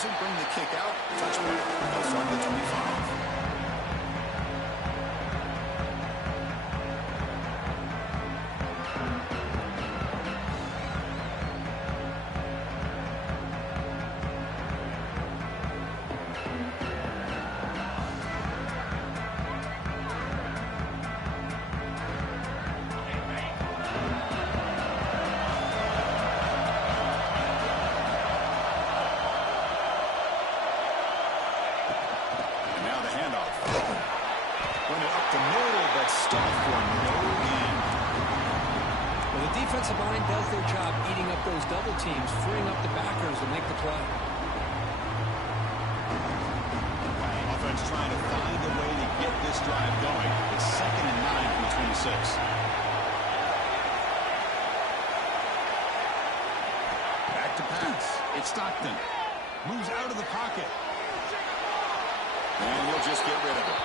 doesn't bring the kick out. Touchback. They'll start at the 25. Defensive line does their job eating up those double teams, freeing up the backers to make the play. Offense trying to find a way to get this drive going. It's 2nd and 9 from 26. Back to pass. It's Stockton. Moves out of the pocket. And he'll just get rid of it.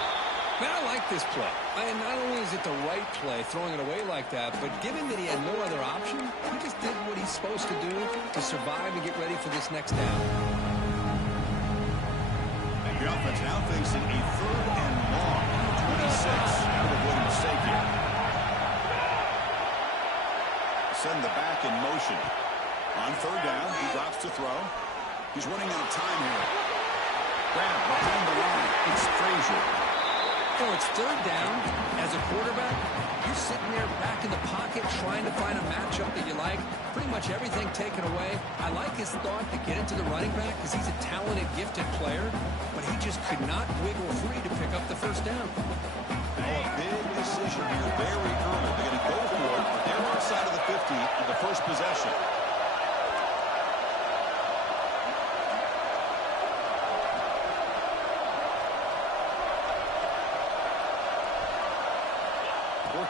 Man, I like this play. And not only is it the right play, throwing it away like that, but given that he had no other option, he just did what he's supposed to do to survive and get ready for this next down. And the offense now facing a 3rd and long. 26. Out of avoid a mistake here. Send the back in motion. On 3rd down, he drops to throw. He's running out of time here. Grab behind the line. It's Frazier. So it's 3rd down. As a quarterback, you're sitting there back in the pocket trying to find a matchup that you like. Pretty much everything taken away. I like his thought to get into the running back because he's a talented, gifted player, but he just could not wiggle free to pick up the 1st down. Now a big decision here very early. They're going to go for it, but they're outside of the 50 in the first possession.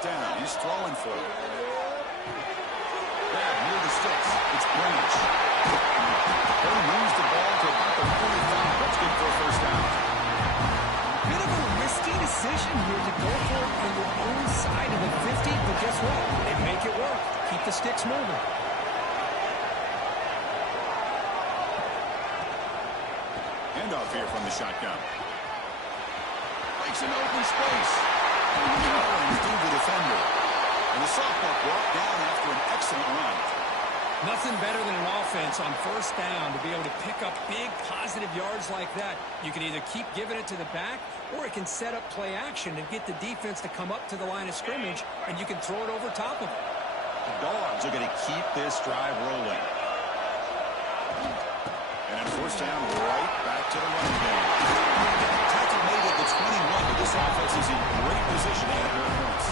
Down. He's throwing for it. Grab near the sticks. It's Branch. He moves the ball to about the 45. That's good for a 1st down. Bit of a risky decision here to go for it on your own side of the 50, but guess what? They make it work. Keep the sticks moving. Handoff here from the shotgun. Makes an open space. Collins through the defender. And the sophomore brought down after an excellent run. Nothing better than an offense on 1st down to be able to pick up big positive yards like that. You can either keep giving it to the back, or it can set up play action and get the defense to come up to the line of scrimmage, and you can throw it over top of it. The Dogs are going to keep this drive rolling. And on 1st down, right back to the running game. Tackle made at the 21, but this offense is in great position to add more points.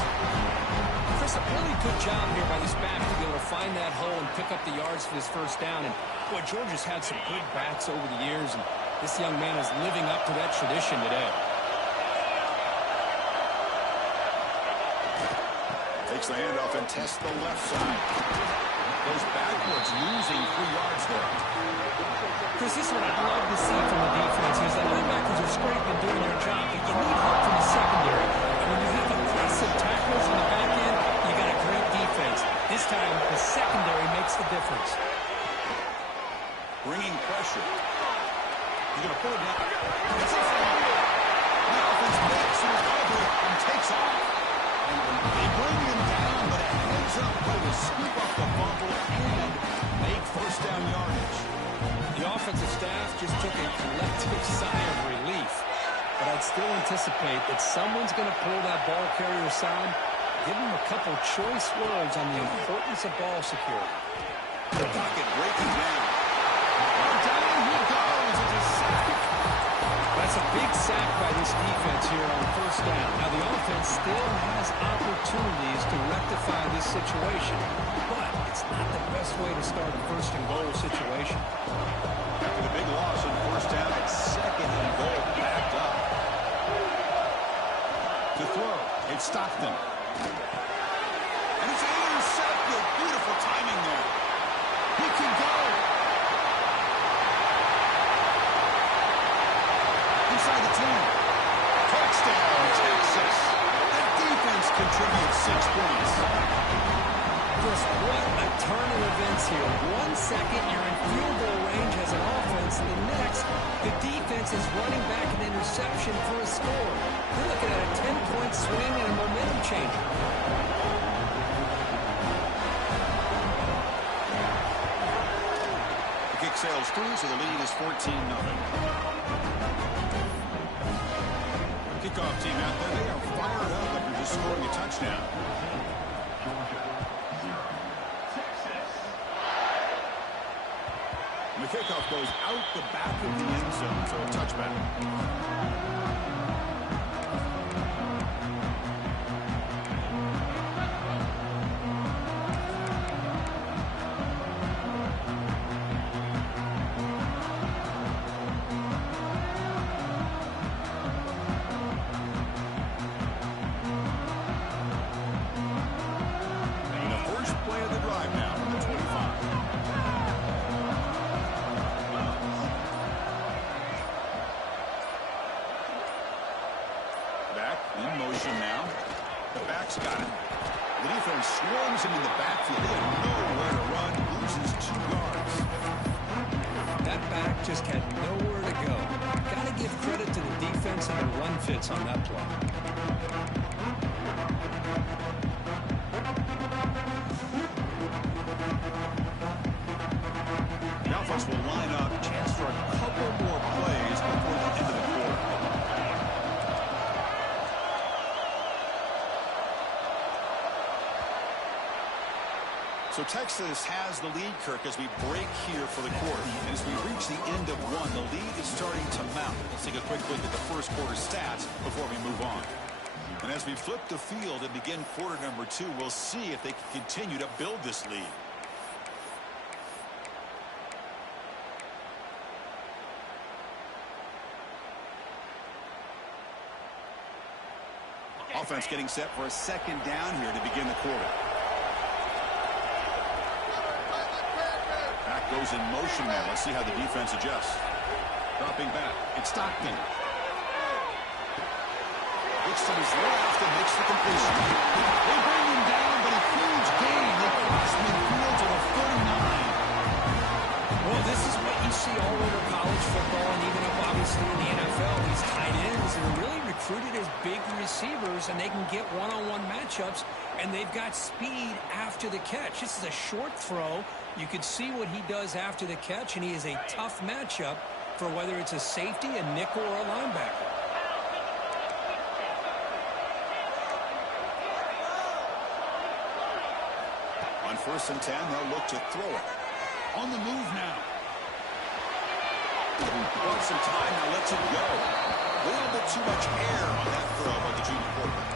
Chris, a really good job here by this back to be able to find that hole and pick up the yards for this 1st down. And, boy, Georgia's had some good backs over the years, and this young man is living up to that tradition today. Takes the handoff and tests the left side. Goes backwards, losing 3 yards there. Chris, this is what I'd love to see from the defense is the linebackers are scraping doing their job, but you need help from the secondary. And when you have aggressive tackles in the back end, you got a great defense. This time, the secondary makes the difference. Bringing pressure. He's going to pull it down. It's a fumble. The offense makes a recovery and takes off. And they bring him down, but it ends up by to scoop up the fumble and make 1st down yardage. The offensive staff just took a collective sigh of relief. But I'd still anticipate that someone's going to pull that ball carrier aside, give him a couple choice words on the importance of ball security. The pocket breaking down. And down he goes. It's a sack. That's a big sack by this defense here on 1st down. Now, the offense still has opportunities to rectify this situation, but it's not the best way to start a 1st and goal situation. After the big loss on 1st down, it's 2nd and goal backed up. To throw, it's Stockton. And it's intercepted. Beautiful timing there. He can go. Inside the 10. Touchdown, Texas. That defense contributes 6 points. Just what a turn of events here. 1 second, you're in field goal range as an offense. The next, the defense is running back an interception for a score. You're looking at a 10-point swing and a momentum changer. The kick sails through, so the lead is 14-0. Kickoff team out there, they are fired up after just scoring a touchdown. The kickoff goes out the back of the end zone, so a touchback. And the first play of the drive now from the 25. In motion now. The back's got it. The defense swarms him in the backfield. They have nowhere to run. Loses 2 yards. That back just had nowhere to go. Got to give credit to the defense and the run fits on that play. The offense will line up. Chance for a couple more plays before the end of the quarter. So Texas has the lead, Kirk, as we break here for the quarter. And as we reach the end of one, the lead is starting to mount. Let's take a quick look at the first quarter stats before we move on. And as we flip the field and begin quarter number 2, we'll see if they can continue to build this lead. Offense getting set for a second down here to begin the quarter. Back goes in motion now. Let's see how the defense adjusts. Dropping back. It's Stockton. Looks to his left and makes the completion. They bring him down, but a huge gain. They cross midfield to the 39. Well, this is what you see all over college football and even up obviously in the NFL. These tight ends are really recruited as big receivers, and they can get one-on-one matchups, and they've got speed after the catch. This is a short throw. You can see what he does after the catch, and he is a tough matchup for whether it's a safety, a nickel, or a linebacker. On 1st and 10, they'll look to throw it. On the move now. Wants some time, now lets it go. A little bit too much air on that throw by the junior quarterback.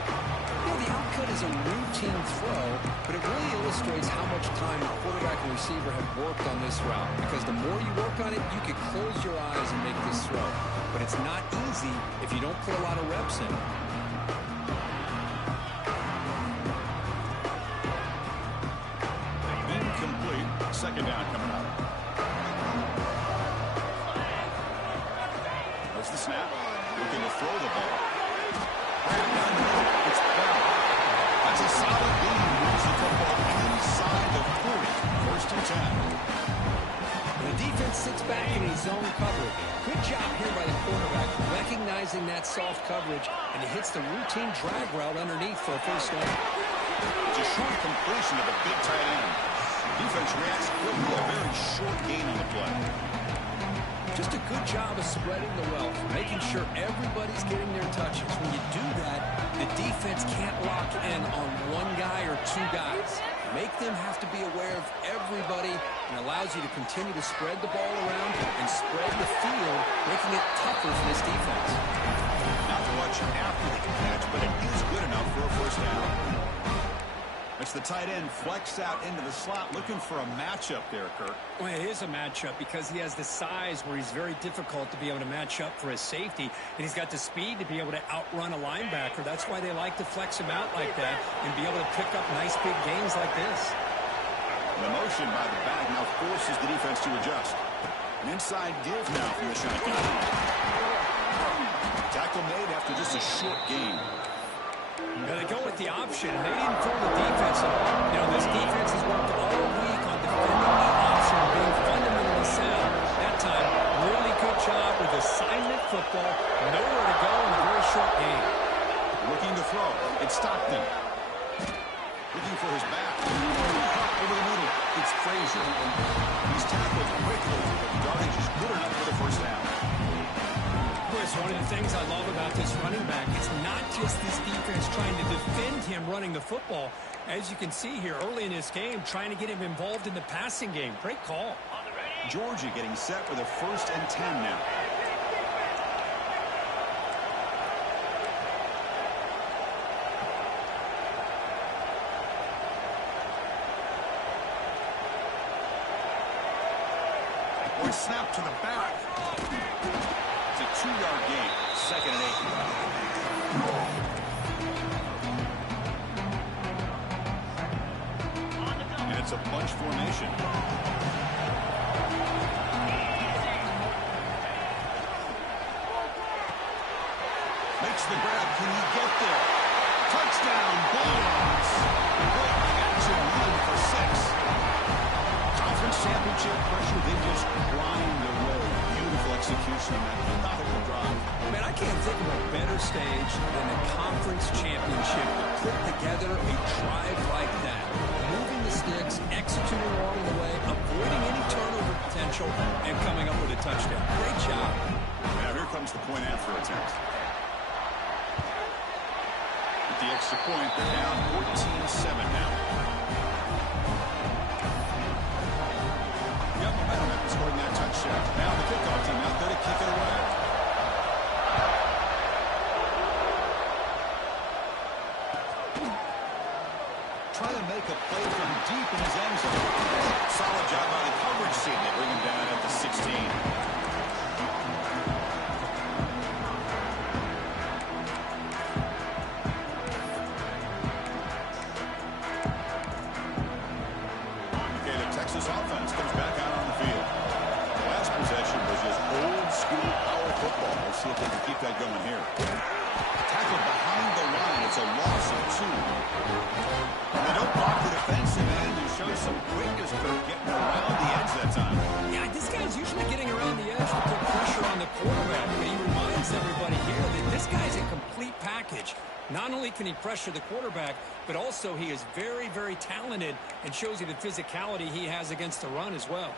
Well, the outcut is a routine throw, but it really illustrates how much time the quarterback and receiver have worked on this route. Because the more you work on it, you could close your eyes and make this throw. But it's not easy if you don't put a lot of reps in. Incomplete. Second down coming up. There's the snap. Looking to throw the ball. It's Bell. That's a solid gain. Moves the football inside the 40. 1st and 10. The defense sits back in his zone coverage. Good job here by the quarterback, recognizing that soft coverage, and he hits the routine drag route underneath for a first down. It's a short completion of a big tight end. Defense reacts quickly. A very short gain on the play. Just a good job of spreading the wealth, making sure everybody's getting their touches. When you do that, the defense can't lock in on one guy or 2 guys. Make them have to be aware of everybody, and allows you to continue to spread the ball around and spread the field, making it tougher for this defense. Not much after the catch, but it is good enough for a first down. It's the tight end flexed out into the slot, looking for a matchup there, Kirk. Well, it is a matchup because he has the size where he's very difficult to be able to match up for his safety, and he's got the speed to be able to outrun a linebacker. That's why they like to flex him out like that and be able to pick up nice big gains like this. The motion by the back now forces the defense to adjust. An inside give now from the shotgun. Tackle made after just a short gain. Now they go with the option. They didn't fool the defense at all. You know, this defense has worked all week on defending the option, being fundamentally sound. That time, really good job with assignment football. Nowhere to go in a very short game. Looking to throw. It's Stockton. Looking for his back. Over the middle. It's Frazier. He's tackled quickly. Yardage is good enough for the first down. Chris, one of the things I love about this running back, it's not just this defense trying to defend him running the football. As you can see here early in this game, trying to get him involved in the passing game. Great call. Georgia getting set for the 1st and 10 now. Boy, snap to the back. It's a 2-yard gain. 2nd and 8. And it's a bunch formation. Makes the grab. Can he get there? Touchdown, Bulldogs. Great catch and run for 6. Conference championship pressure, they just grind away. Beautiful execution on that methodical drive. Man, I can't think of a better stage than the conference championship to put together a drive like that. Moving the sticks, executing along the way, avoiding any turnover potential, and coming up with a touchdown. Great job. Now here comes the point after attempt. With the extra point, they're down 14-7 now. Momentum after scoring that touchdown. Now the kickoff team out there to kick it away. Trying to make a play from deep in his end zone. Solid job by the coverage team. They bring him down at the 16. Texas offense comes back out on the field. The last possession was just old school power football. We'll see if they can keep that going here. Tackled behind the line. It's a loss of 2. And they don't block the defensive end and show some quickness for getting around the edge that time. Yeah, this guy's usually getting around the edge to put pressure on the quarterback. But he reminds everybody here that this guy's a complete package. Not only can he pressure the quarterback, but also he is very, very talented and shows you the physicality he has against the run as well.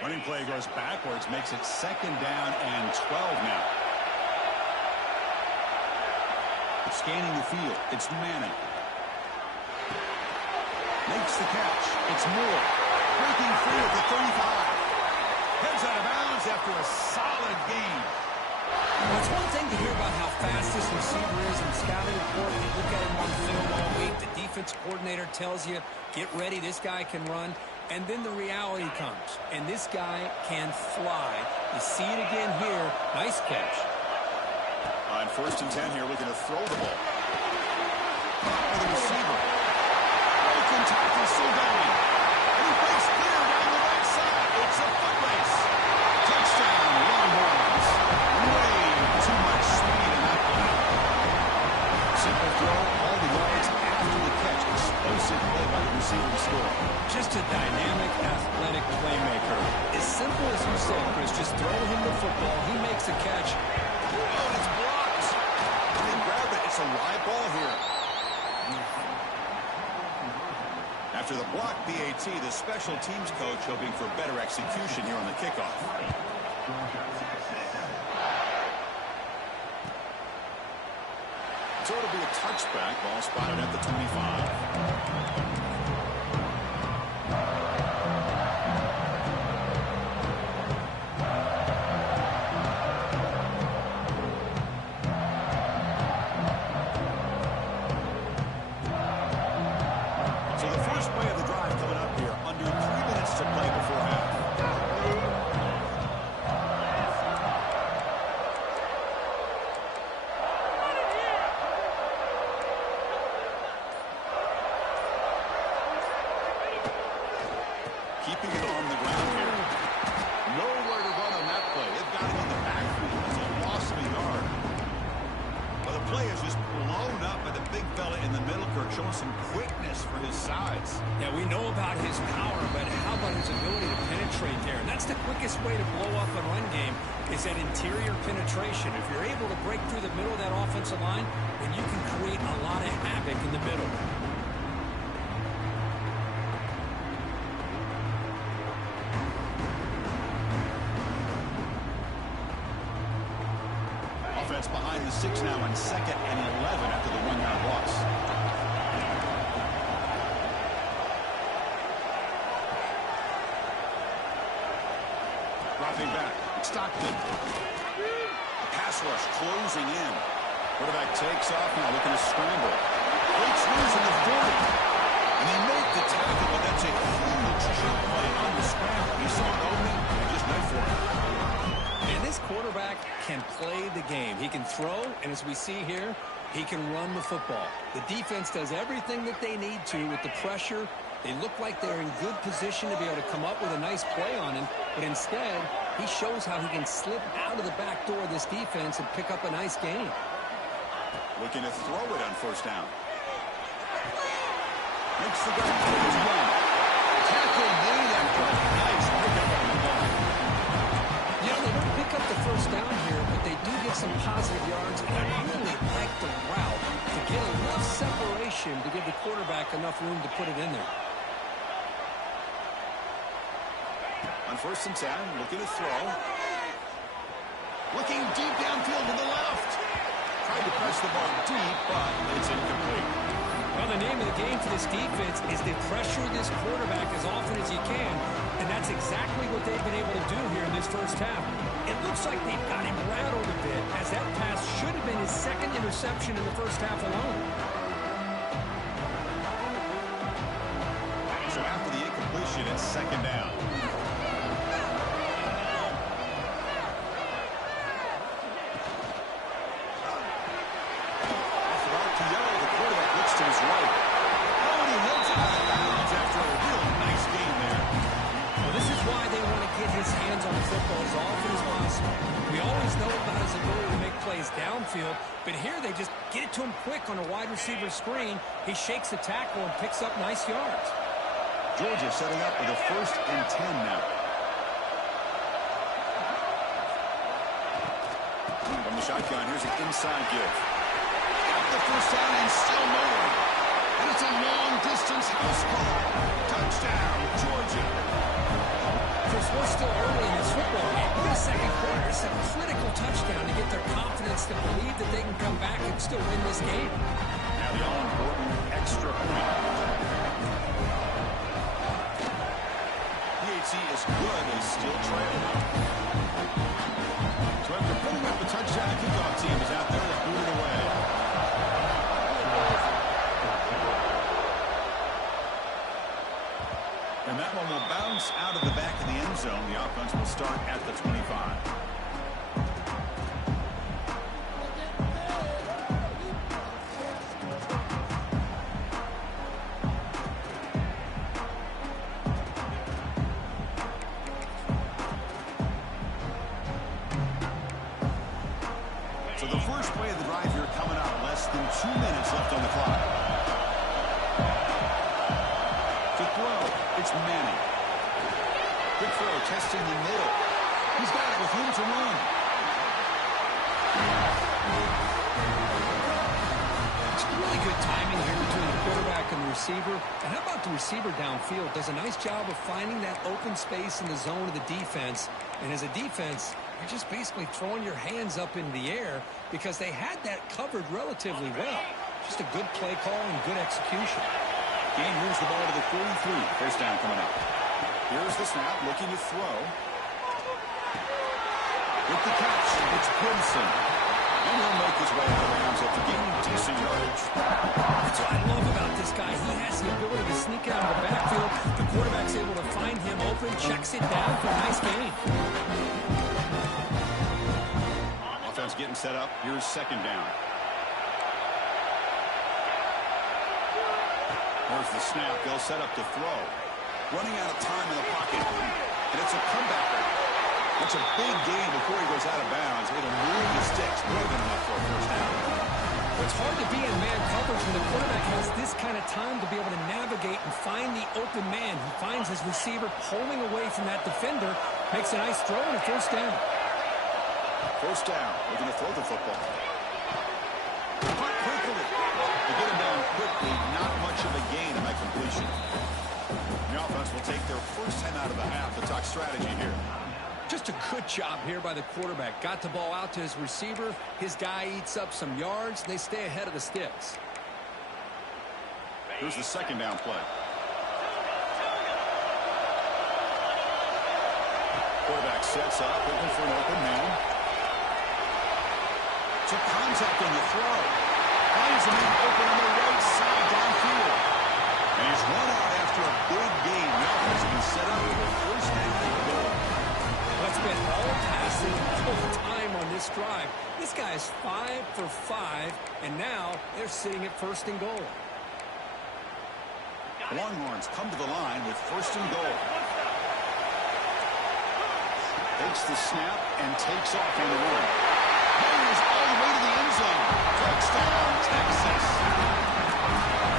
Running play goes backwards, makes it 2nd down and 12 now. Scanning the field, it's Manning. Makes the catch, it's Moore. Breaking free at the 35. Heads out of bounds after a solid gain. Well, it's one thing to hear about how fast this receiver is in scouting report. You look at him on film all week. The defense coordinator tells you, get ready, this guy can run. And then the reality comes, and this guy can fly. You see it again here. Nice catch. On 1st and 10 here, looking to throw the ball. For the receiver. Broken tackle, still going. And he breaks clear down the right side. It's a foot race. Touchdown, Longhorns. Way too much speed in that play. Simple throw, all the yards after the catch. Explosive play by the receiver to score. Just a dynamic, athletic playmaker. As simple as you said, Chris, just throw him the football. He makes a catch. Oh, and it's blocked. They grab it. It's a live ball here. After the block BAT, the special teams coach hoping for better execution here on the kickoff. So it'll be a touchback. Ball spotted at the 25. showing some quickness for his size. Yeah, we know about his power, but how about his ability to penetrate there? And that's the quickest way to blow up a run game is that interior penetration. If you're able to break through the middle of that offensive line, then you can create a lot of havoc in the middle. Offense behind the 6 now on 2nd and 11 after the 1-yard loss. Dropping back. Stockton. The pass rush closing in. Quarterback takes off now, looking to scramble. Breaks loose in the 40. And he made the tackle, but that's a huge jump play on the scramble. He saw an opening and just went for it. And this quarterback can play the game. He can throw, and as we see here, he can run the football. The defense does everything that they need to with the pressure. They look like they're in good position to be able to come up with a nice play on him, but instead, he shows how he can slip out of the back door of this defense and pick up a nice gain. Looking to throw it on 1st down. Makes the guy run. Tackle made after a nice pickup on the ball. You know, they don't pick up the 1st down here, but they do get some positive yards, and I really like the route to get enough separation to give the quarterback enough room to put it in there. On 1st and 10, looking to throw. Looking deep downfield to the left. Tried to press the ball deep, but it's incomplete. Well, the name of the game for this defense is to pressure this quarterback as often as you can, and that's exactly what they've been able to do here in this 1st half. It looks like they've got him rattled a bit, as that pass should have been his 2nd interception in the 1st half alone. So after the incompletion, it's 2nd down. To his right. Oh, and he holds it out of bounds after a real nice game there. Well, this is why they want to get his hands on the football as often as possible. We always know about his ability to make plays downfield, but here they just get it to him quick on a wide receiver screen. He shakes the tackle and picks up nice yards. Georgia setting up with a 1st and 10 now. From the shotgun, here's an inside give. The 1st down and still moving. And it's a long-distance house call. Touchdown, Georgia. Chris, we're still early in this football game. In the 2nd quarter, it's a critical touchdown to get their confidence to believe that they can come back and still win this game. Now the all-important extra point. PHC is good and still trailing. So after putting up a touchdown, the kickoff team is out there to boot it away. And that one will bounce out of the back of the end zone. The offense will start at the 25. So the first play of the drive here coming up. Less than 2 minutes left on the clock. To throw, it's Manning. Quick throw, testing the middle. He's got it with room to run. It's really good timing here between the quarterback and the receiver. And how about the receiver downfield? Does a nice job of finding that open space in the zone of the defense. And as a defense, you're just basically throwing your hands up in the air because they had that covered relatively well. Just a good play call and good execution. Gain moves the ball to the 43. 1st down coming up. Here's the snap, looking to throw. With the catch, it's Brimson. And he'll make his way out of bounds after gaining decent yardage. That's what I love about this guy. He has the ability to sneak out of the backfield. The quarterback's able to find him open, checks it down for a nice gain. Offense getting set up. Here's 2nd down. There's the snap. They'll set up to throw. Running out of time in the pocket. And it's a comeback route. It's a big gain before he goes out of bounds. It'll move the sticks more than enough for a 1st down. It's hard to be in man coverage when the quarterback has this time to be able to navigate and find the open man. He finds his receiver pulling away from that defender, makes a nice throw and a first down. First down. We're going to throw the football. Caught quickly. They get him down quickly. Not much of a gain in that completion. The offense will take their first time out of the half to talk strategy here. Just a good job here by the quarterback. Got the ball out to his receiver. His guy eats up some yards. They stay ahead of the sticks. Here's the second down play. Quarterback sets up, looking for an open man. Took contact on the throw. Finds him open on the right side downfield. And he's run out after a big gain. The offense has been set up for the first down and goal. It's been all passing all the time on this drive. This guy is 5 for 5, and now they're sitting at first and goal. Longhorns come to the line with first and goal. Takes the snap and takes off on the run. Goes all the way to the end zone. Touchdown, Texas.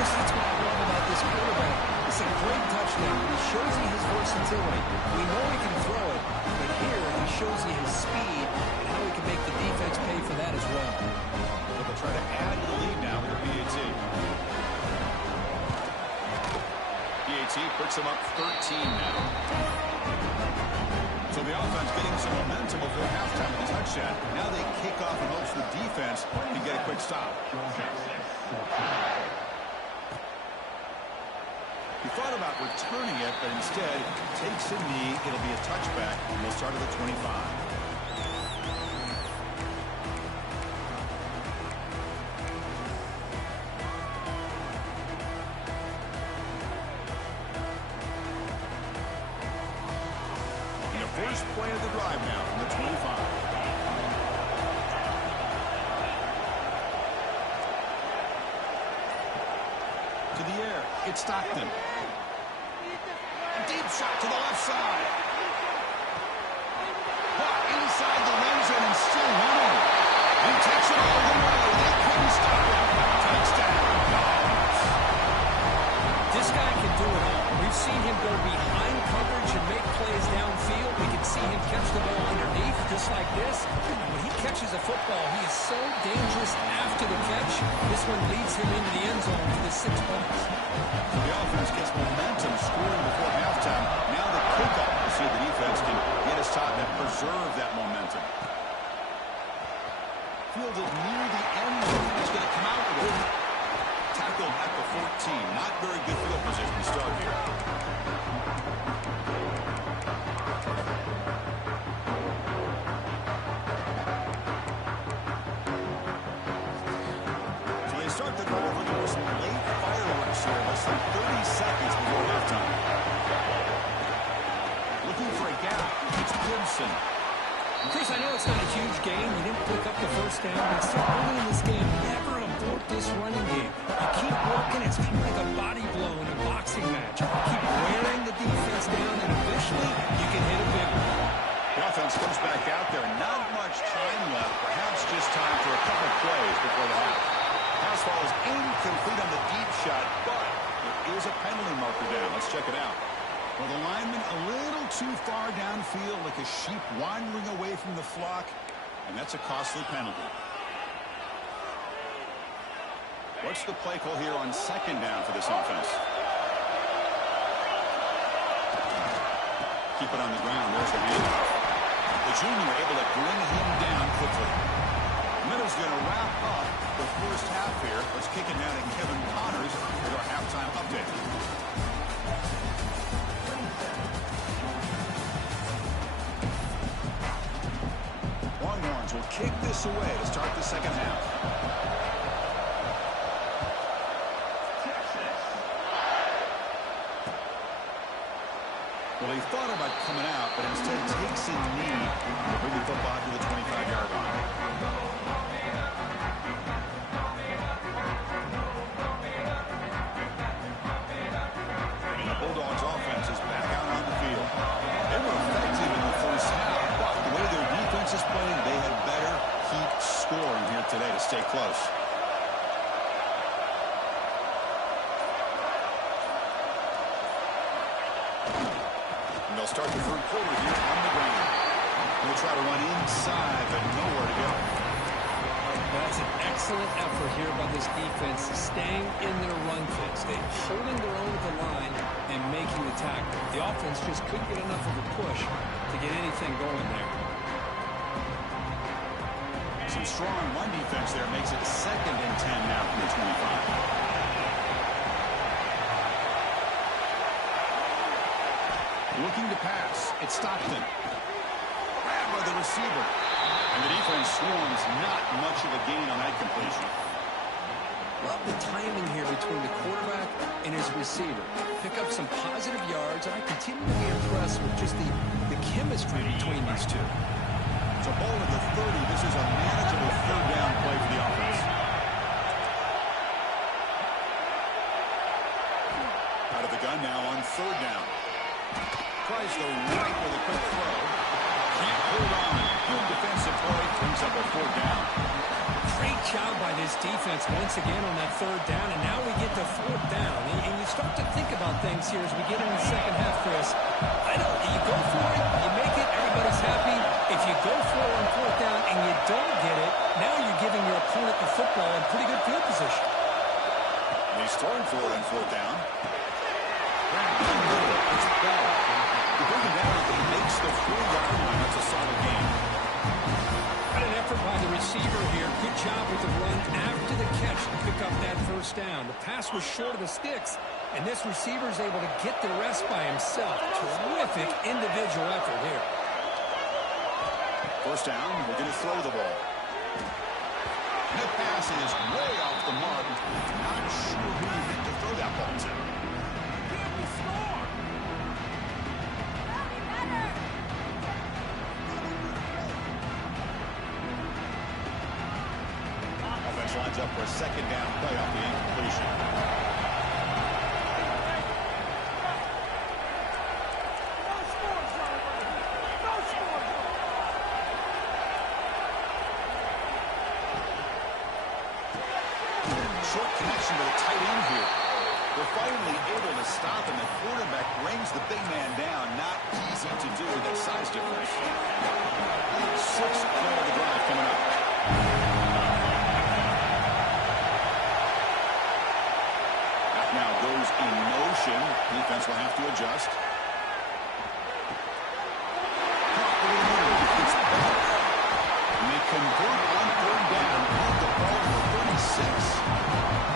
That's what I love about this quarterback. It's a great touchdown. He shows you his versatility. We know he can throw it, but here he shows you his speed and how he can make the defense pay for that as well. They'll try to add to the lead now with the PAT. PAT puts them up 13 now. So the offense getting some momentum before halftime with a touchdown. Now they kick off and hopes the defense can get a quick stop. He thought about returning it, but instead takes a knee. It'll be a touchback, and they'll start at the 25. First play of the drive now from the 25. To the air. It's Stockton. A deep shot to the left side. Caught inside the end zone and still running. He takes it all the way. They couldn't stop him. Touchdown. This guy can do it all. We've seen him go behind coverage and make plays downfield. We can see him catch the ball underneath just like this. When he catches a football, he is so dangerous after the catch. This one leads him into the end zone for the 6 points. The offense gets momentum scoring before halftime. Now the kickoff. We'll see if the defense can get a stop and preserve that momentum. Fielded near the end zone. He's going to come out with it. Tackled at the 14. Not very good field position to start here. So they start the drive with some late fireworks here. Less than 30 seconds before halftime. Looking for a gap. It's Gibson. Chris, I know it's not a huge game. You didn't pick up the first down, but still early in this game, never abort this running game. You keep working. It's kind of like a body blow in a boxing match. Keep wearing the defense down, and eventually you can hit a big one. The offense comes back out there. Not much time left. Perhaps just time for a couple plays before the half. Pass ball is incomplete on the deep shot, but there is a penalty marker down. Let's check it out. Well, the lineman a little too far downfield, like a sheep wandering away from the flock, and that's a costly penalty. What's the play call here on second down for this offense? Keep it on the ground. There's the handoff. The junior able to bring him down quickly. Middle's going to wrap up the first half here. Let's kick it down to Kevin Connors with our halftime update. Longhorns will kick this away to start the second half. Well, he thought about coming out, but instead takes a knee to bring the football to the 25-yard line. And the Bulldogs offense is back out on the field. They were effective in the first half, but the way their defense is playing, they had better keep scoring here today to stay close. They'll start the third quarter here on the ground. They'll try to run inside, but nowhere to go. That's an excellent effort here by this defense, staying in their run fix. They're holding their own at the line and making the tackle. The offense just couldn't get enough of a push to get anything going there. Some strong run defense there makes it 2nd and 10 now from the 25. Looking to pass. It's Stockton. Grabbed by the receiver. And the defense swarms. Not much of a gain on that completion. Love the timing here between the quarterback and his receiver. Pick up some positive yards, and I continue to be impressed with just the chemistry between these two. It's a ball at the 30. This is a manageable third down play for the offense. Out of the gun now on 3rd down. Tries the right with a quick throw. Can't hold on. Good defensive play. Brings up a 4th down. Great job by this defense once again on that 3rd down, and now we get to 4th down. And you start to think about things here as we get into the second half, Chris. I know, you go for it, you make it, everybody's happy. If you go for it on 4th down and you don't get it, now you're giving your opponent the football in pretty good field position. And he's throwing for it on 4th down. It's Bell. You bring him down, he makes the 4-yard line. That's a solid game. What an effort by the receiver here. Good job with the run after the catch to pick up that 1st down. The pass was short of the sticks, and this receiver is able to get the rest by himself. Terrific individual effort here. 1st down, we're going to throw the ball. And the pass is way off the mark. Not sure who he meant to throw that ball to. Lines up for a 2nd down play off the incompletion. Short connection to the tight end here. They're finally able to stop him. The quarterback brings the big man down. Not easy to do with that size difference. 6th play of the drive coming up. Now goes in motion. Defense will have to adjust. It's Bell. And they convert on 3rd down. Move the ball to the 36.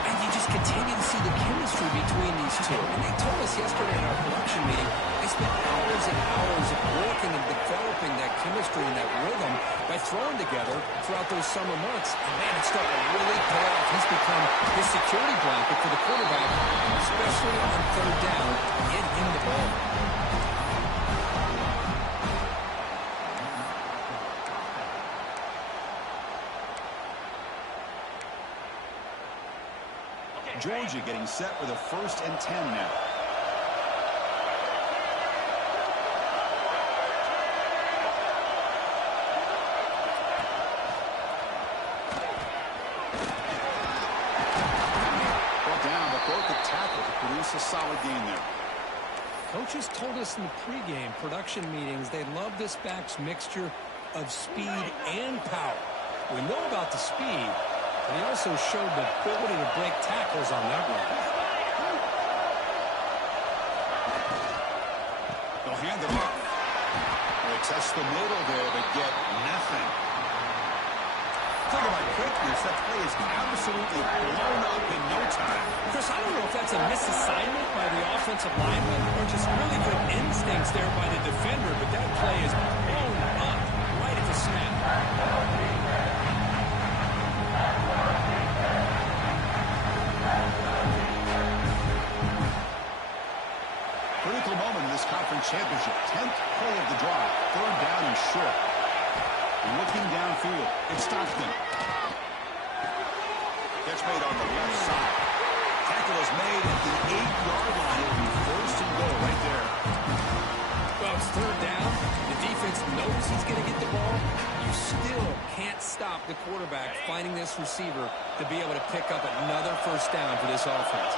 And you just continue to see the chemistry between these two. And they told us yesterday in our production meeting, they spent hours and hours of working and developing that chemistry and that rhythm by throwing together throughout those summer months. And man, it's starting to really pay off. He's become his security blanket for the quarterback, especially on 3rd down. Get him the ball. Georgia getting set with a 1st and 10 now. Brought down, but broke the tackle to produce a solid gain there. Coaches told us in the pregame production meetings they love this back's mixture of speed and power. We know about the speed, but he also showed the ability to break tackles on that run. They'll hand it off. They test the middle there, but get nothing. Talk about quickness. That play is absolutely blown up in no time. Chris, I don't know if that's a misassignment by the offensive lineman or just really good instincts there by the defender, but that play is blown up right at the snap. Critical moment in this conference championship. 10th play of the drive. 3rd down and short. Looking downfield. It's Stockton. Catch made on the left side. Tackle is made at the 8-yard line. It'll be 1st and goal right there. Well, it's 3rd down. The defense knows he's going to get the ball. You still can't stop the quarterback finding this receiver to be able to pick up another 1st down for this offense.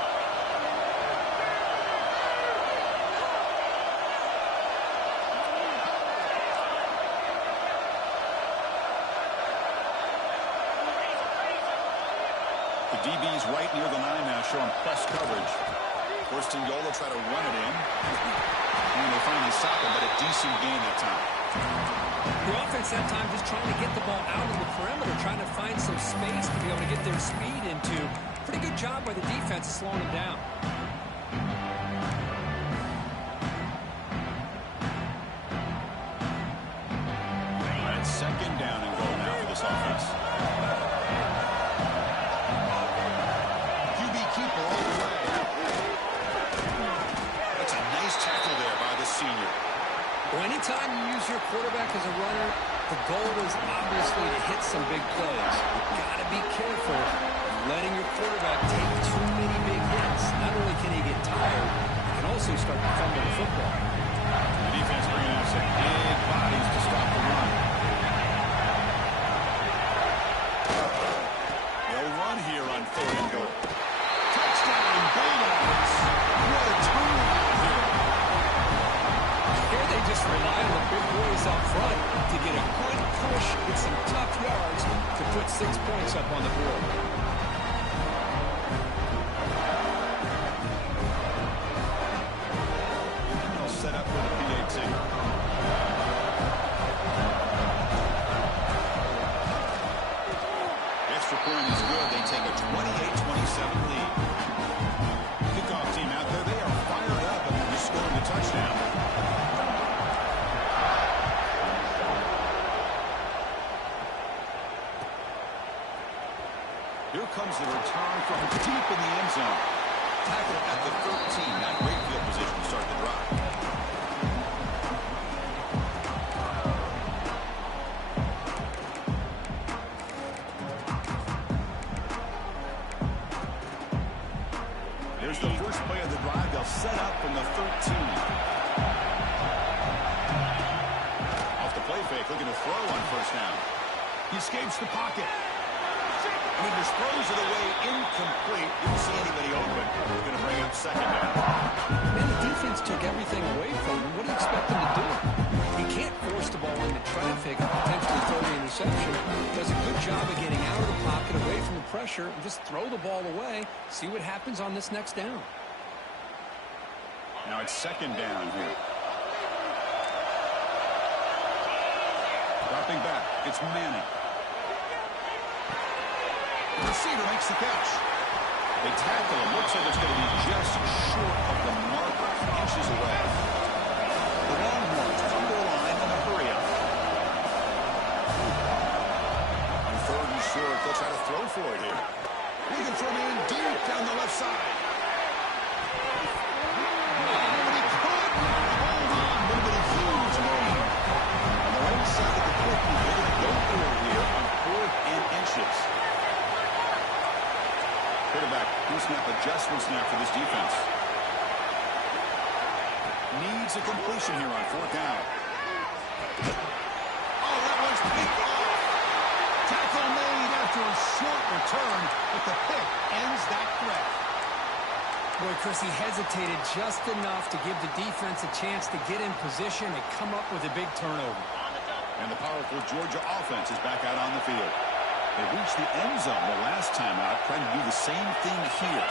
DB's right near the line now, showing plus coverage. First and goal, they'll try to run it in. And they finally stop it, but a decent gain that time. The offense that time just trying to get the ball out of the perimeter, trying to find some space to be able to get their speed into. Pretty good job by the defense of slowing them down. That's second down and goal now for this offense. QB keeper all the way. That's a nice tackle there by the senior. Well, anytime you use your quarterback as a runner, the goal is obviously to hit some big plays. You've got to be careful of letting your quarterback take too many big hits. Not only can he get tired, he can also start to fumble the football. The defense bringing out some big bodies to stop the run. They'll run here on third and goal. Touchdown, Bulldogs. What a turnaround here. Here they just rely on the big boys up front to get a good push with some tough yards to put 6 points up on the board. They'll set up for the PAT. Extra point is good. They take a 28-27 lead. Kickoff team out there, they are fired up and they're scoring the touchdown. Here comes the return from deep in the end zone. Tackle at the 13. Now great field position to start the drive. Here's the first play of the drive. They'll set up from the 13. Off the play fake, looking to throw on first down. He escapes the pocket. And he just throws it away incomplete. Didn't see anybody open. He's going to bring up second down. Man, the defense took everything away from him. What do you expect him to do? He can't force the ball into traffic and potentially throw the interception. Does a good job of getting out of the pocket, away from the pressure, and just throw the ball away. See what happens on this next down. Now it's second down here. Dropping back. It's Manning. The receiver makes the catch. They tackle him. Looks like it's going to be just short of the marker, inches away. The Longhorns come to the line on the hurry up. On third and short, they'll try to throw for it here. Looking for him in deep down the left side. But he could not hold on. Would have been a huge gain. On the right side of the football, they're going to go for it here on fourth and inches. Quarterback, two-snap adjustments now for this defense. Needs a completion here on fourth down. Oh, that was picked off. Tackle made after a short return, but the pick ends that threat. Boy, Chris, he hesitated just enough to give the defense a chance to get in position and come up with a big turnover. And the powerful Georgia offense is back out on the field. They reached the end zone the last time out, trying to do the same thing here.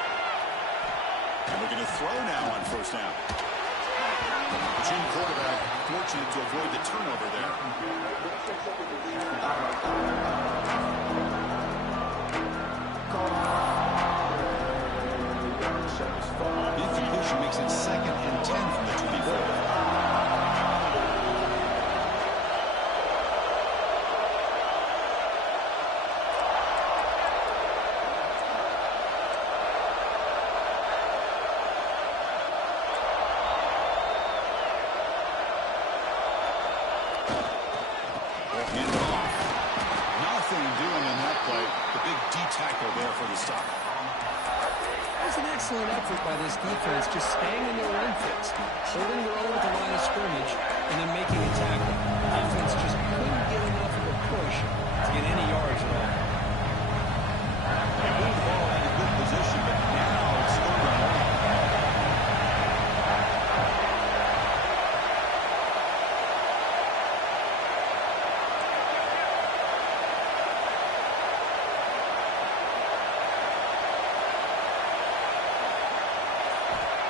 And they're going to throw now on first down. The Jim quarterback fortunate to avoid the turnover there. Incompletion makes it second and 10 from the 24. Tackle there for the stop. It was an excellent effort by this defense, just staying in their own fits, holding their own at the line of scrimmage, and then making a tackle. The offense just couldn't get enough of a push to get any yards at all. They moved the ball in a good position, but now it's going to run.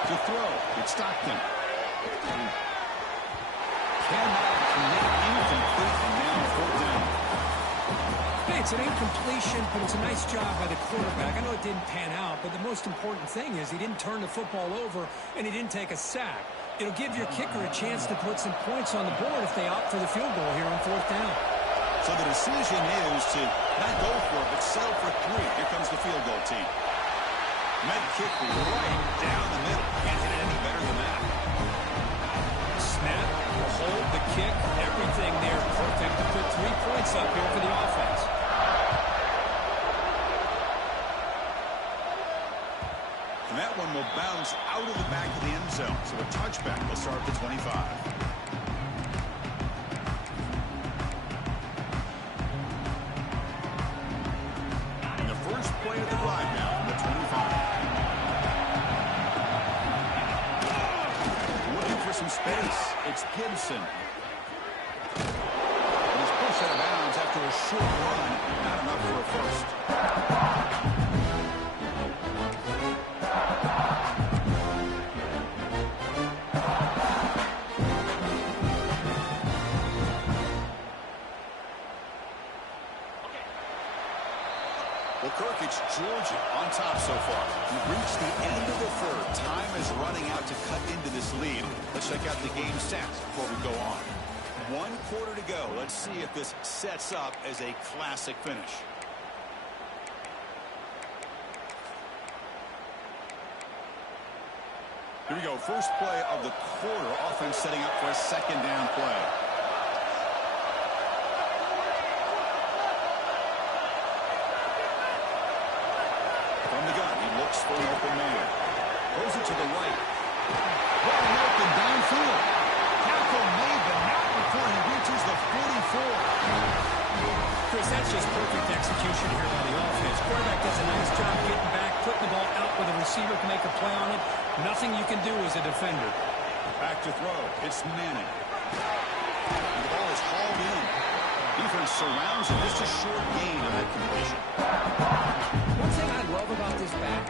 To throw, it's Stockton. Cannot connect, incomplete, and now fourth down. Hey, it's an incompletion, but it's a nice job by the quarterback. I know it didn't pan out, but the most important thing is he didn't turn the football over and he didn't take a sack. It'll give your kicker a chance to put some points on the board if they opt for the field goal here on fourth down. So the decision is to not go for it, but settle for 3. Here comes the field goal team. Med kick right down the middle. Can't hit it any better than that. Snap, the hold, the kick, everything there perfect to put 3 points up here for the offense. And that one will bounce out of the back of the end zone. So a touchback will start at the 25. And the first play of the drive now from the 25. Looking for some space. It's Gibson. And he's pushed out of bounds after a short run. Not enough for a first. Well, Kirk, it's Georgia on top so far. We've reached the end of the third. Time is running out to cut into this lead. Let's check out the game stats before we go on. 1 quarter to go. Let's see if this sets up as a classic finish. Here we go. First play of the quarter. Offense setting up for a second down play. From the gun, he looks for an open man. Throws it to the right. Wide open downfield. Tackle made, but not before he reaches the 44. Chris, that's just perfect execution here by the offense. Quarterback does a nice job getting back, putting the ball out where the receiver can make a play on it. Nothing you can do as a defender. Back to throw. It's Manning. And the ball is hauled in. Defense surrounds him. Just a short gain on that completion. One thing I love about this back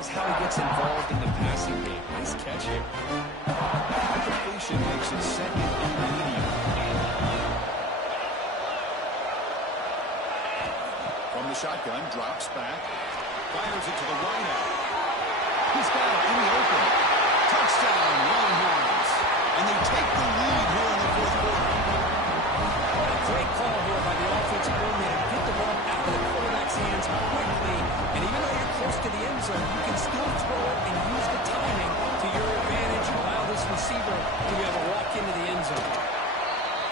is how he gets involved in the passing game. Nice catch here. The completion makes it second and medium. From the shotgun, drops back. Fires it to the right out. He's got it in the open. Touchdown, Longhorns. And they take the lead here in the fourth quarter. What a great call here by the offensive coordinator. Get the ball out of the quarterback's hands quickly. And even though you're close to the end zone, you can still throw it and use the timing to your advantage. Allow this receiver to be able to walk into the end zone.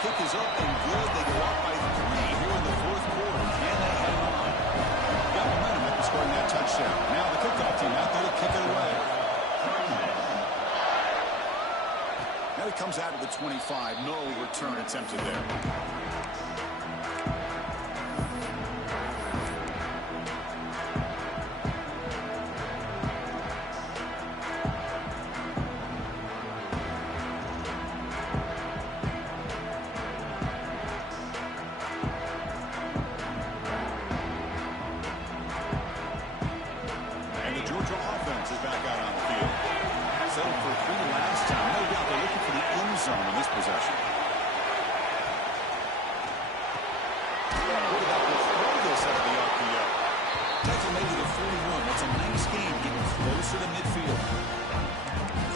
Kick is up and good. They go up by 3 here in the fourth quarter. Can they hang on? Got momentum after scoring that touchdown. Now the kickoff team out there to kick it away. Now he comes out of the 25. No return attempted there. And the Georgia offense is back out on the field. Settled for 3 last time. No doubt they're looking for the end zone in this possession. What about the throw this out of the RPO? Takes him maybe to 41. That's a nice game, getting closer to midfield.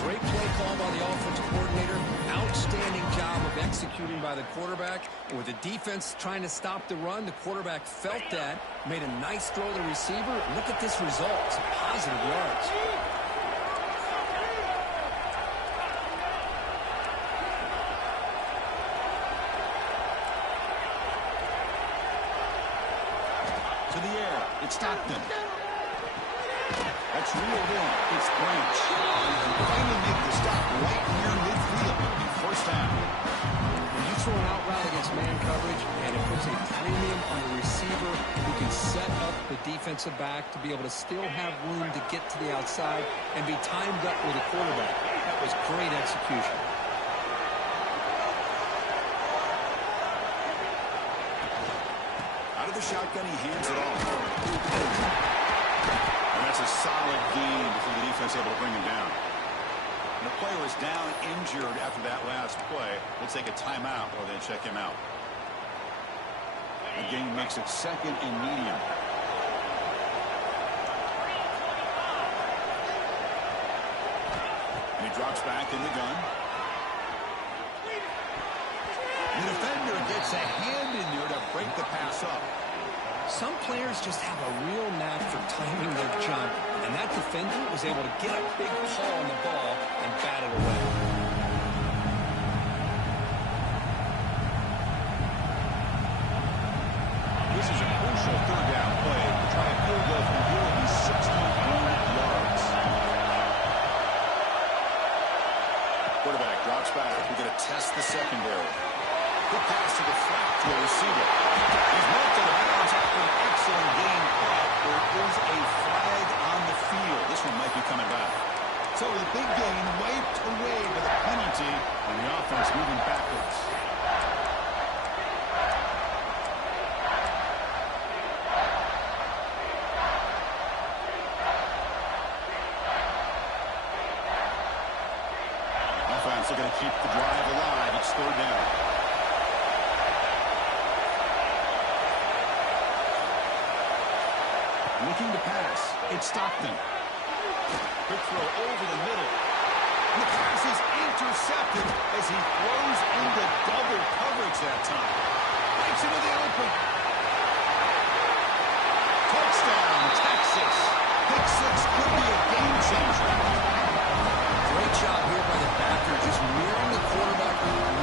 Great play call by the offensive coordinator. Outstanding job of executing by the quarterback. And with the defense trying to stop the run, the quarterback felt that, made a nice throw to the receiver. Look at this result. It's positive yards. To the air. It's Stockton. That's reeled in. It's Branch. And finally make the stop right near midfield. It'll be first down. When you throw an out route against man coverage, and it puts a premium on the receiver who can set up the defensive back to be able to still have room to get to the outside and be timed up with the quarterback. That was great execution. Out of the shotgun, he hands it off. And that's a solid gain before the defense able to bring him down. The player is down injured after that last play. We'll take a timeout or then check him out. The game makes it 2nd and medium. And he drops back in the gun. The defender gets a hand in there to break the pass up. Some players just have a real knack for timing their jump, and that defender was able to get a big paw on the ball and bat it away. This is a crucial 3rd down play to try a field goal from here will be 61 yards. Quarterback drops back. We're going to test the secondary. Good pass to the flat to a receiver. He's moved to the bounds after an excellent game caught. There is a flag on the field. This one might be coming back. So the big gain wiped away by the penalty, and the offense moving backwards. Offense are going to keep the drive alive. It's 3rd down. Looking to pass. It's Stockton. Quick throw over the middle. And the pass is intercepted as he throws into double coverage that time. Breaks into the open. Touchdown, Texas. Pick 6 could be a game changer. Great job here by the backer, just mirroring the quarterback,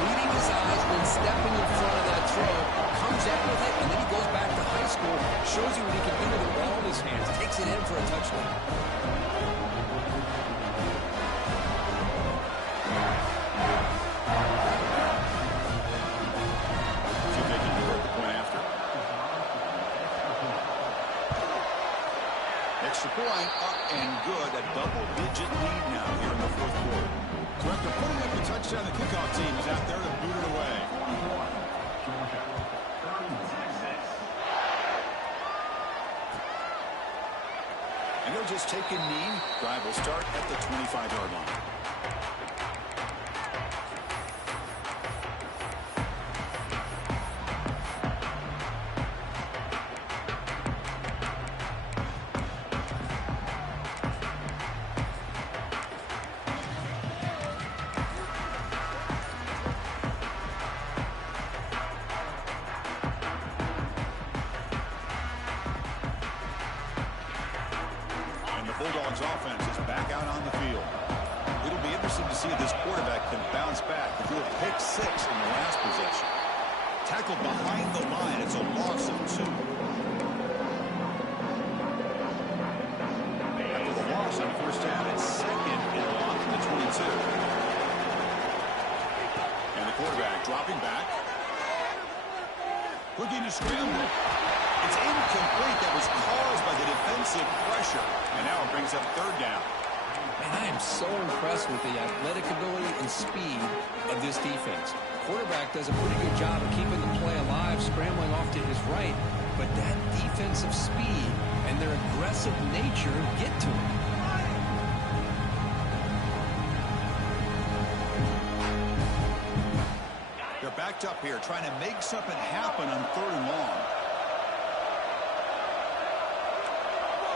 reading his eyes, then stepping in front of that throw, comes up with it, and then he goes back to high school, shows you what he can do with the ball in his hands, takes it in for a touchdown. See if they can do it the point after. Extra point up and good. A double-digit lead now here in the 4th quarter. So after putting up the touchdown, the kickoff team is out there to boot it away. And they'll just take a knee. Drive will start at the 25-yard line. Bulldogs offense is back out on the field. It'll be interesting to see if this quarterback can bounce back. He threw a pick 6 in the last possession. Tackled behind the line. It's a loss of 2. After the loss on 1st down, it's 2nd and long from the 22. And the quarterback dropping back. Looking to scramble. It's incomplete. That was caused by the defensive pressure. And now it brings up 3rd down. And I am so impressed with the athletic ability and speed of this defense. Quarterback does a pretty good job of keeping the play alive, scrambling off to his right. But that defensive speed and their aggressive nature get to him. They're backed up here, trying to make something happen on 3rd and long.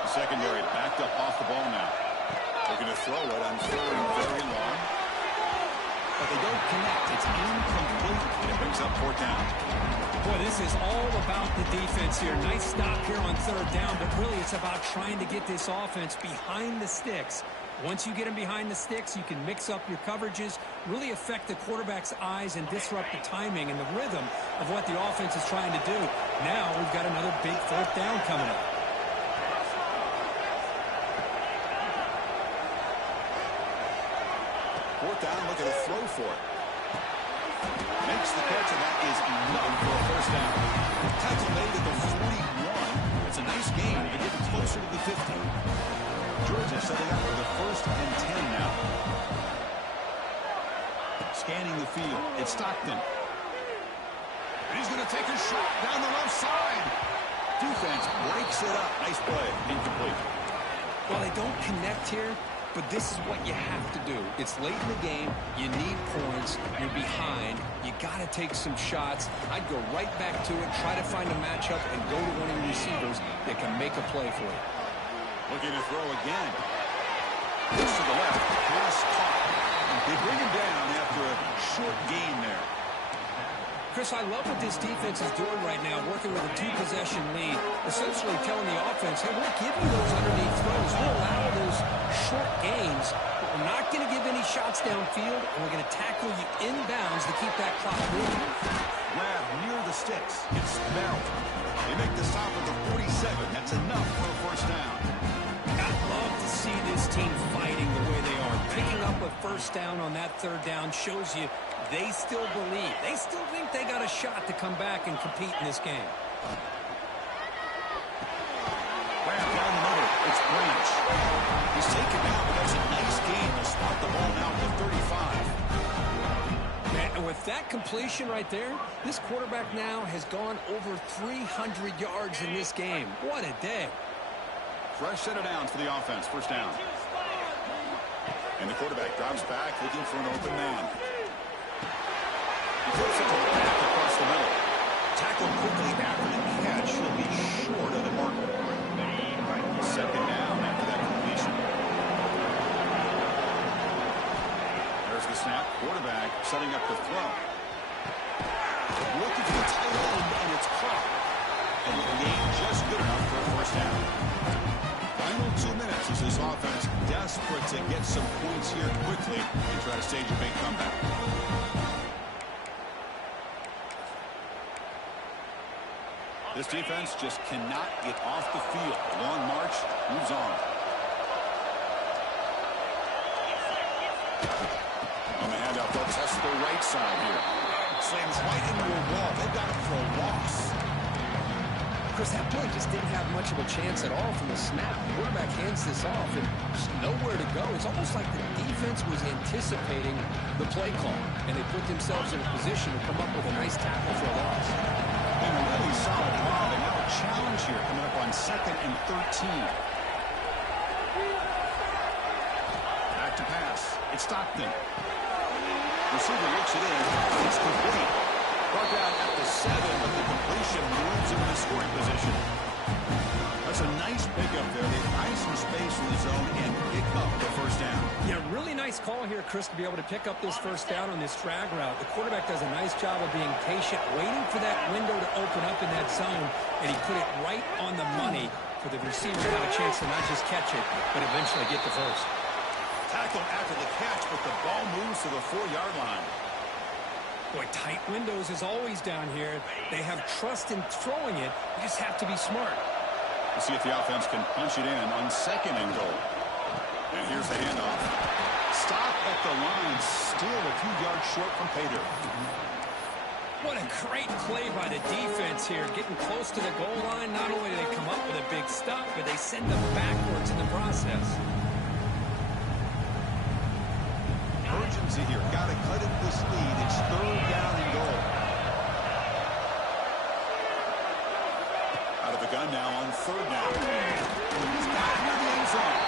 Secondary backed up off the ball now. They're going to throw it on 3rd and very long. But they don't connect. It's incomplete. And it brings up 4th down. Boy, this is all about the defense here. Nice stop here on 3rd down, but really it's about trying to get this offense behind the sticks. Once you get them behind the sticks, you can mix up your coverages, really affect the quarterback's eyes and disrupt the timing and the rhythm of what the offense is trying to do. Now we've got another big 4th down coming up. Down, look at a throw for it. Makes the catch, and that is enough for a 1st down. Tackle made at the 41. It's a nice gain to get it closer to the 50. Georgia setting up for the 1st and 10 now. Scanning the field. It's Stockton. And he's going to take a shot down the left side. Defense breaks it up. Nice play. Incomplete. Well, they don't connect here. But this is what you have to do. It's late in the game. You need points. You're behind. You got to take some shots. I'd go right back to it, try to find a matchup, and go to one of your receivers that can make a play for you. Looking to throw again. Looks to the left. Pass caught. They bring him down after a short gain there. Chris, I love what this defense is doing right now, working with a two-possession lead, essentially telling the offense, hey, we'll give you those underneath throws. We'll allow those short gains, but we're not going to give any shots downfield, and we're going to tackle you inbounds to keep that clock moving. Grab near the sticks. It's Bell. They make the stop at the 47. That's enough for a first down. I love to see this team fighting the way they are. Picking up a first down on that third down shows you they still believe. They still think they got a shot to come back and compete in this game. Grab down the middle. It's Branch. He's taken down, but that's a nice gain to spot the ball now at the 35. Man, and with that completion right there, this quarterback now has gone over 300 yards in this game. What a day. Fresh set of downs for the offense. First down. And the quarterback drops back looking for an open man. He flips it to the back across the middle. Tackled quickly after the catch. He'll be short of the marker. Second down after that completion. There's the snap. Quarterback setting up the throw. Looking for the tight end, and it's caught. And the game just good enough for a first down. Final 2 minutes as this offense desperate to get some points here quickly and try to stage a big comeback. This defense just cannot get off the field. Long march moves on. On the handoff, they'll test the right side here. Slams right into a wall. They've got it for a loss. Chris, that play just didn't have much of a chance at all from the snap. The quarterback hands this off and just nowhere to go. It's almost like the defense was anticipating the play call, and they put themselves in a position to come up with a nice tackle for a loss. And a really solid block, and now a challenge here coming up on 2nd and 13. Back to pass. It's Stockton. Receiver looks it in. It's complete. Brought down at the 7, but the completion moves him into scoring position. That's a nice pickup there. They find some space in the zone and pick up the first down. Yeah, really nice call here, Chris, to be able to pick up this first down on this drag route. The quarterback does a nice job of being patient, waiting for that window to open up in that zone, and he put it right on the money for the receiver to have a chance to not just catch it, but eventually get the first. Tackled after the catch, but the ball moves to the 4-yard line. Boy, tight windows is always down here. They have trust in throwing it. You just have to be smart. We'll see if the offense can punch it in on 2nd and goal. And here's the handoff. Stop at the line. Still a few yards short from pay dirt. What a great play by the defense here. Getting close to the goal line. Not only do they come up with a big stop, but they send them backwards in the process. Urgency here. Got to cut it this lead. It's 3rd down and goal. Out of the gun now on 3rd down. He's got it near the end zone.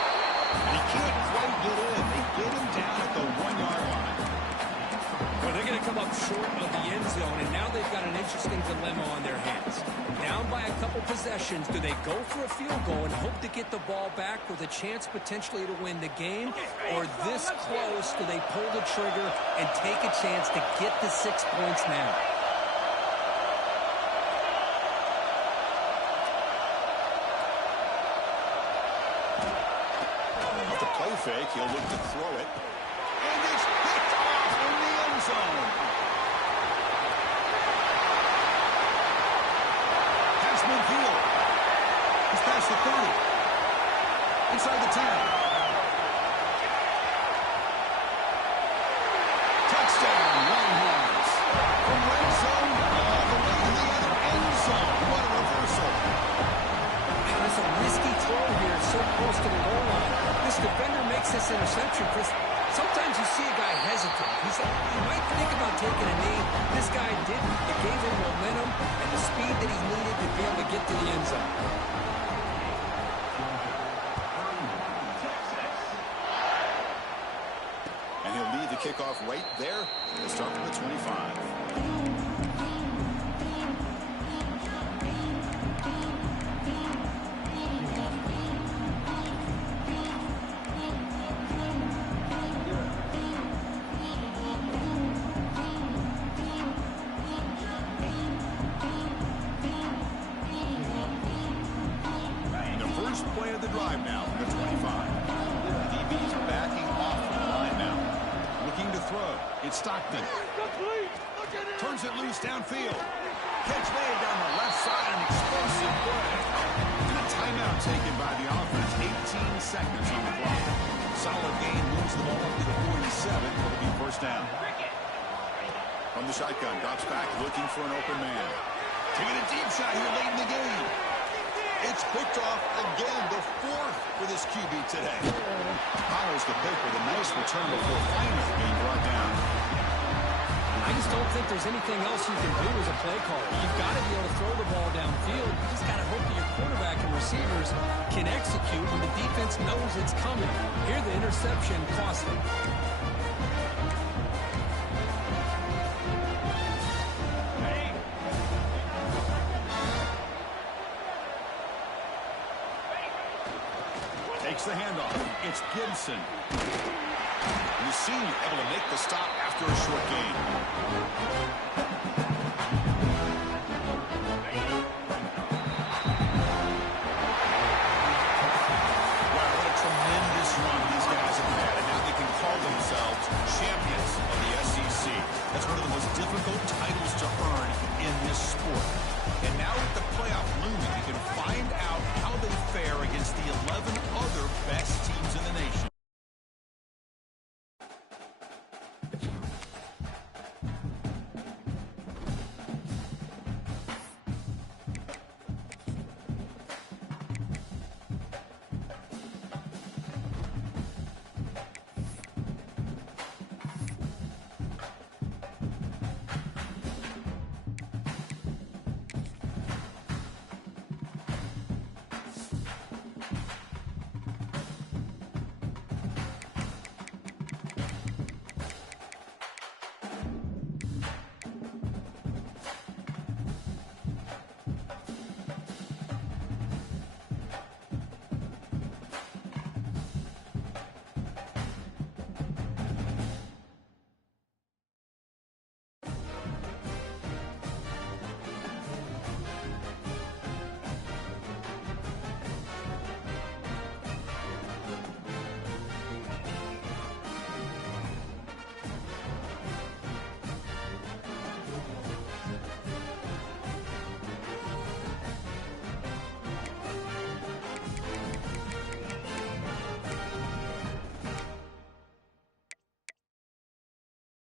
And he can't quite get in. They get him down at the 1-yard line. Well, they're going to come up short of the end zone, and now they've got an interesting dilemma on their hands. Down by a couple possessions, do they go for a field goal and hope to get the ball back with a chance potentially to win the game? Or this close, do they pull the trigger and take a chance to get the 6 points now? With the play fake, he'll look to throw it. And it's picked off in the end zone. Pass midfield. He's past the 30. Inside the 10. Touchdown, Longhorns. From red zone all the way to the other end zone. What a reversal. Man, it's a risky throw here, so close to the goal line. This defender makes this interception, Chris. Sometimes you see a guy hesitate. He might think about taking a knee. This guy didn't. It gave him momentum and the speed that he needed to be able to get to the end zone. kickoff right there. They'll start from the 25. Play of the drive now from the 25. DB's backing off from the line now. Looking to throw. It's Stockton. Turns it loose downfield. Catch made down the left side. An explosive play. And a timeout taken by the offense. 18 seconds on the clock. Solid gain. Moves the ball up to the 47. It'll be first down. From the shotgun. Drops back looking for an open man. Taking a deep shot here late in the game. It's picked off again, the fourth for this QB today. Follows the pick with a nice return before finally being brought down. I just don't think there's anything else you can do as a play caller. You've got to be able to throw the ball downfield. You just got to hope that your quarterback and receivers can execute when the defense knows it's coming. Here, the interception cost them. Takes the handoff. It's Gibson. The senior able to make the stop after a short gain. Wow, what a tremendous run these guys have had. And now they can call themselves champions of the SEC. That's one of the most difficult titles to earn in this sport. And now with the playoff looming, they can find out